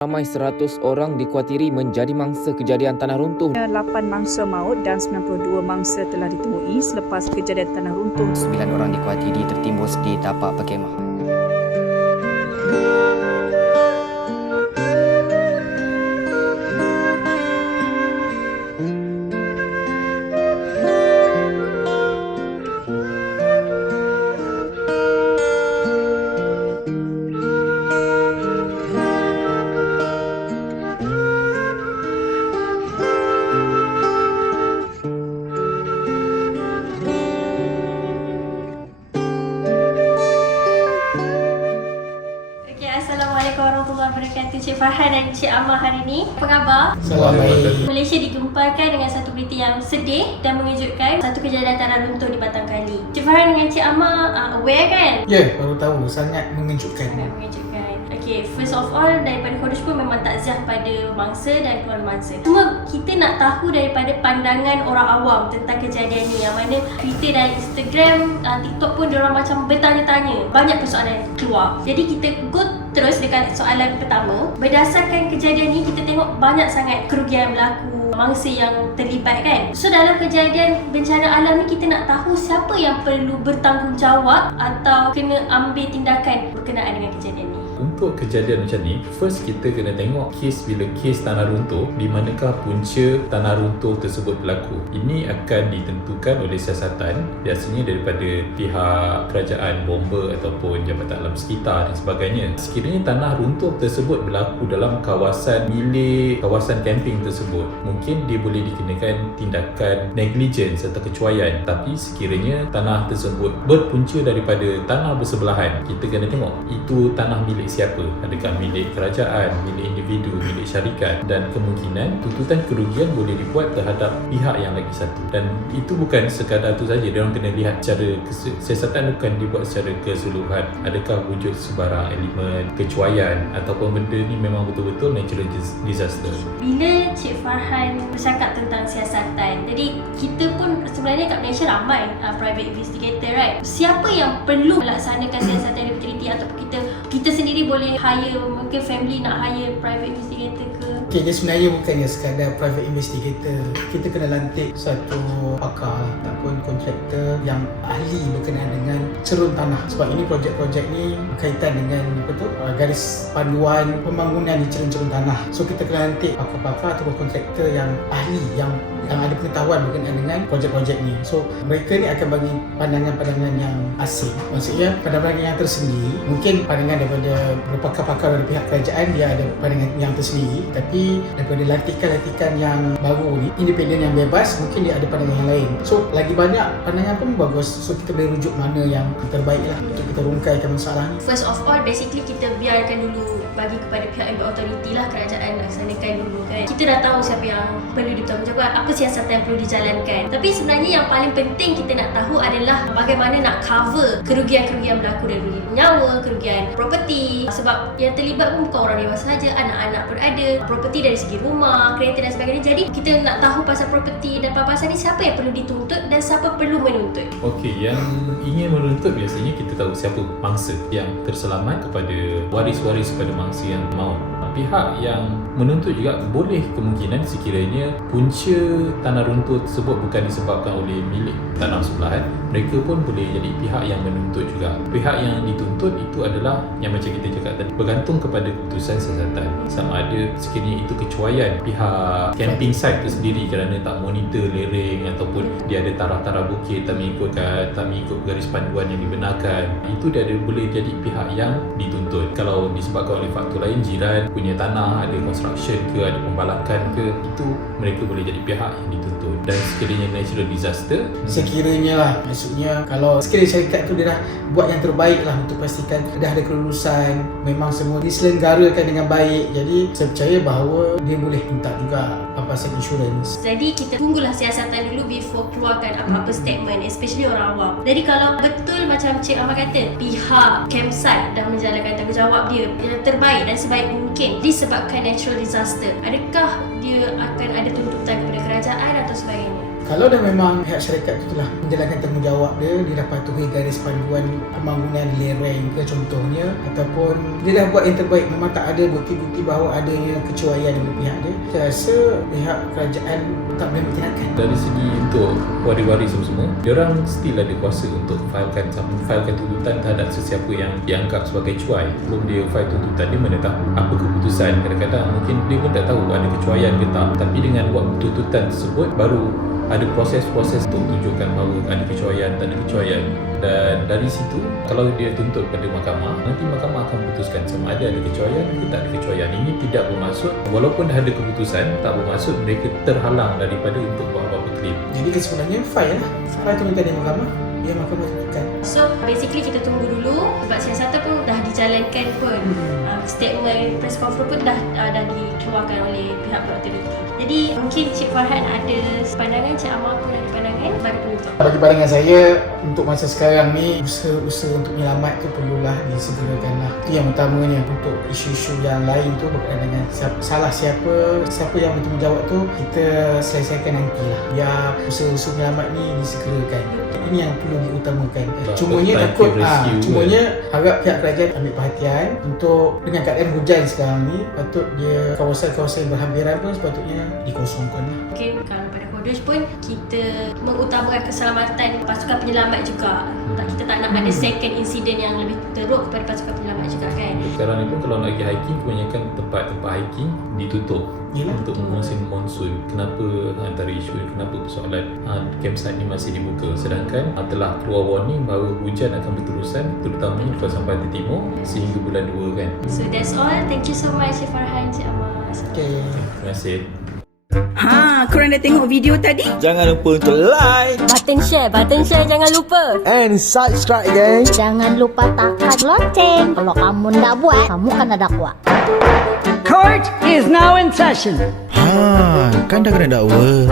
Ramai 100 orang dikuatiri menjadi mangsa kejadian tanah runtuh. 8 mangsa maut dan 92 mangsa telah ditemui selepas kejadian tanah runtuh. 9 orang dikuatiri tertimbus di tapak perkemahan. Assalamualaikum warahmatullahi wabarakatuh. Cik Farhan dan Cik Amar hari ini. Apa khabar? Selamat. Malaysia digemparkan dengan satu berita yang sedih dan mengejutkan. Satu kejadian tanah runtuh di Batang Kali. Cik Farhan dengan Cik Amar aware kan? Ya, baru tahu. Sangat mengejutkan. Sangat mengejutkan. Okay, first of all, daripada Kodesh pun memang takziah pada mangsa dan keluarga mangsa. Cuma kita nak tahu daripada pandangan orang awam tentang kejadian ni, yang mana Twitter dan Instagram, TikTok pun diorang macam bertanya-tanya. Banyak persoalan keluar. Jadi kita go terus dekat soalan pertama. Berdasarkan kejadian ni, kita tengok banyak sangat kerugian yang berlaku, mangsa yang terlibat kan. So dalam kejadian bencana alam ni, kita nak tahu siapa yang perlu bertanggungjawab atau kena ambil tindakan berkenaan dengan kejadian ni. Untuk kejadian macam ni, first kita kena tengok kes bila kes tanah runtuh, di manakah punca tanah runtuh tersebut berlaku. Ini akan ditentukan oleh siasatan, biasanya daripada pihak kerajaan, bomba ataupun jabatan alam sekitar dan sebagainya. Sekiranya tanah runtuh tersebut berlaku dalam kawasan milik kawasan camping tersebut, mungkin dia boleh dikenakan tindakan negligence atau kecuaian. Tapi sekiranya tanah tersebut berpunca daripada tanah bersebelahan, kita kena tengok itu tanah milik siapa, adakah milik kerajaan, milik individu, milik syarikat, dan kemungkinan tuntutan kerugian boleh dibuat terhadap pihak yang lagi satu. Dan itu bukan sekadar tu saja, dia orang kena lihat secara siasatan bukan dibuat secara keseluruhan, adakah wujud sebarang elemen kecuaian ataupun benda ni memang betul-betul natural disaster. Bila Cik Farhan bercakap tentang siasatan, jadi kita pun sebenarnya kat Malaysia ramai private investigator, right? Siapa yang perlu melaksanakan siasatan yang betul-betul, ataupun kita sendiri boleh hire, mungkin family nak hire private investigator ke? Okay, dia sebenarnya bukannya sekadar private investigator. Kita kena lantik satu pakar ataupun kontraktor yang ahli berkenaan dengan cerun tanah. Sebab ini projek-projek ni berkaitan dengan garis panduan pembangunan di cerun-cerun tanah. So kita kena lantik pakar-pakar ataupun kontraktor yang ahli, yang ada pengetahuan berkenaan dengan projek-projek ni. So mereka ni akan bagi pandangan-pandangan yang asing. Maksudnya pandangan yang tersendiri. Mungkin pandangan daripada pakar-pakar dari pihak kerajaan, dia ada pandangan yang tersendiri. Tapi daripada lantikan-lantikan yang baru ni, independen yang bebas, mungkin dia ada pandangan yang lain. So lagi banyak pandangan pun bagus. So kita boleh rujuk mana yang terbaik lah untuk kita rungkaikan masalah ni. First of all, basically kita biarkan dulu, bagi kepada pihak yang berautoriti lah, kerajaan laksanakan dulu kan. Kita dah tahu siapa yang perlu bertanggungjawab, apa siasatan yang perlu dijalankan. Tapi sebenarnya yang paling penting kita nak tahu adalah bagaimana nak cover kerugian-kerugian berlaku dari kerugian nyawa, kerugian properti. Sebab yang terlibat pun bukan orang dewasa saja, anak-anak pun ada, properti dari segi rumah, kereta dan sebagainya. Jadi kita nak tahu pasal properti dan pasal ni, siapa yang perlu dituntut dan siapa perlu menuntut. Okey, yang ingin menuntut biasanya kita tahu siapa mangsa yang terselamat kepada waris-waris kepada mangsa yang maut. Pihak yang menuntut juga boleh kemungkinan sekiranya punca tanah runtuh tersebut bukan disebabkan oleh milik tanah sebelahan, mereka pun boleh jadi pihak yang menuntut juga. Pihak yang dituntut itu adalah yang macam kita cakap tadi, bergantung kepada keputusan siasatan. Sama ada sekiranya itu kecuaian pihak camping site itu sendiri kerana tak monitor lereng ataupun dia ada taraf-taraf bukit tak mengikut garis panduan yang dibenarkan, itu dia boleh jadi pihak yang dituntut. Kalau disebabkan oleh faktor lain, jiran punya tanah, ada construction ke, ada pembalakan ke, itu mereka boleh jadi pihak yang dituntut. Dan sekiranya natural disaster, sekiranya lah, maksudnya kalau sekiranya syarikat tu dia dah buat yang terbaik lah untuk pastikan dah ada kelulusan, memang semua diselenggarakan dengan baik, jadi saya percaya bahawa dia boleh minta juga papasan insurans. Jadi kita tunggulah siasatan dulu before keluarkan apa-apa statement, especially orang awam. Jadi kalau betul macam Cik Ahmad kata, pihak campsite dah menjalankan tanggungjawab dia yang terbaik dan sebaik mungkin disebabkan natural disaster, adakah dia akan ada tuntutan kepada kerajaan atau sebagainya? Kalau dah memang pihak syarikat itu telah menjalankan tanggungjawab dia dah patuhi garis panduan pembangunan lereng ke contohnya, ataupun dia dah buat yang terbaik, memang tak ada bukti-bukti bahawa adanya kecuaian dari pihak dia, saya rasa pihak kerajaan tak boleh bertindakan. Dari segi untuk waris-waris semua, diorang still ada kuasa untuk filekan tuntutan terhadap sesiapa yang dianggap sebagai cuai. Sebelum dia file tuntutan, dia mana tahu apa keputusan. Kadang-kadang mungkin dia pun tak tahu ada kecuaian ke tak, tapi dengan buat tuntutan tersebut baru ada proses-proses untuk tunjukkan bahawa ada kecuaian, tak ada kecuaian. Dan dari situ, kalau dia tuntut pada mahkamah, nanti mahkamah akan putuskan sama ada kecuaian atau tak ada kecuaian. Ini tidak bermaksud, walaupun dah ada keputusan, tak bermaksud mereka terhalang daripada untuk buat apa-apa claim. Jadi sebenarnya file tuntutan di mahkamah, biar mahkamah tunjukkan. So basically kita tunggu dulu sebab siasatan pun dah dijalankan pun. Statement press conference pun dah dikeluarkan oleh pihak berautoriti. Jadi mungkin Cik Farhan ada pandangan, Cik Amar pun ada pandangan bagi penutup. Bagi pandangan saya, untuk masa sekarang ni usaha-usaha untuk menyelamat tu perlulah disegerakan lah. Itu yang utamanya. Untuk isu-isu yang lain tu berkaitan dengan siapa yang bertanggungjawab tu, kita selesaikan nantilah. Biar usaha-usaha menyelamat ni disegerakan. Ini yang perlu diutamakan. Cumanya takut, cumanya harap pihak kerajaan ambil perhatian untuk dengan keadaan hujan sekarang ni, patut dia kawasan-kawasan berhampiran pun sepatutnya dikosongkan lah. Mungkin kalau pada Kodesh pun kita mengutamakan keselamatan pasukan penyelamat juga. Kita tak nak ada second insiden yang lebih teruk kepada pasukan penyelamat juga kan. Sekarang ni pun kalau nak pergi hiking, kebanyakan tempat-tempat hiking ditutup. Yelah, untuk musim monsun. Kenapa antara isu ni, kenapa persoalan campsite ni masih dibuka, sedangkan telah keluar warning bahawa hujan akan berterusan, terutamanya kawasan pantai timur sehingga bulan 2 kan. So that's all. Thank you so much Cik Farhan, Cik Amar. Okay. Terima kasih. Korang dah tengok video tadi? Jangan lupa untuk like, Button share jangan lupa. and subscribe gang. Jangan lupa tekan lonceng. Kalau kamu ndak buat, kamu kan ada kuat. Court is now in session. Kan dah kena dakwa.